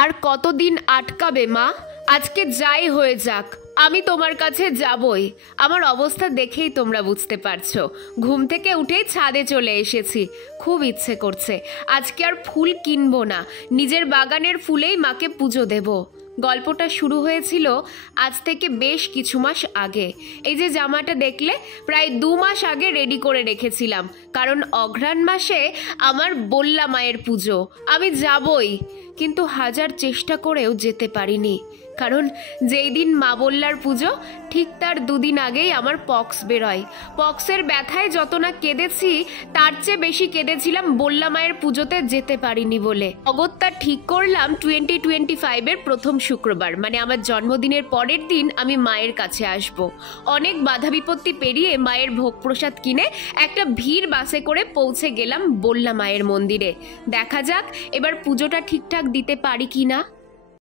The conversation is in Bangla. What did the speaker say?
আর কতদিন আটকাবে মা? আজকে যাই হয়ে যাক আমি তোমার কাছে যাবই। আমার অবস্থা দেখেই তোমরা বুঝতে পারছো। ঘুম থেকে উঠেই ছাদে চলে এসেছি। খুব ইচ্ছে করছে আজকে আর ফুল কিনবো না, নিজের বাগানের ফুলেই মাকে পুজো দেব। গল্পটা শুরু হয়েছিল আজ থেকে বেশ কিছু মাস আগে। এই যে জামাটা দেখলে, প্রায় 2 মাস আগে রেডি করে রেখেছিলাম, কারণ অঘ্রাণ মাসে আমার বল্লা মায়ের পুজো। আমি যাবই, কিন্তু হাজার চেষ্টা করেও যেতে পারিনি, কারণ যেই দিন মা বল্লার পুজো ঠিক তার 2 দিন আগেই আমার পক্স বেরোয়। পক্সের ব্যথায় যত না কেঁদেছি, তার চেয়ে বেশি কেঁদেছিলাম বল্লা মায়ের পুজোতে যেতে পারিনি বলে। অগত্যা ঠিক করলাম 2025-এর প্রথম শুক্রবার, মানে আমার জন্মদিনের পরের দিন আমি মায়ের কাছে আসব। অনেক বাধা বিপত্তি পেরিয়ে মায়ের ভোগ প্রসাদ কিনে একটা ভিড় বাসে করে পৌঁছে গেলাম বল্লা মায়ের মন্দিরে। দেখা যাক এবার পুজোটা ঠিকঠাক দিতে পারি কি না।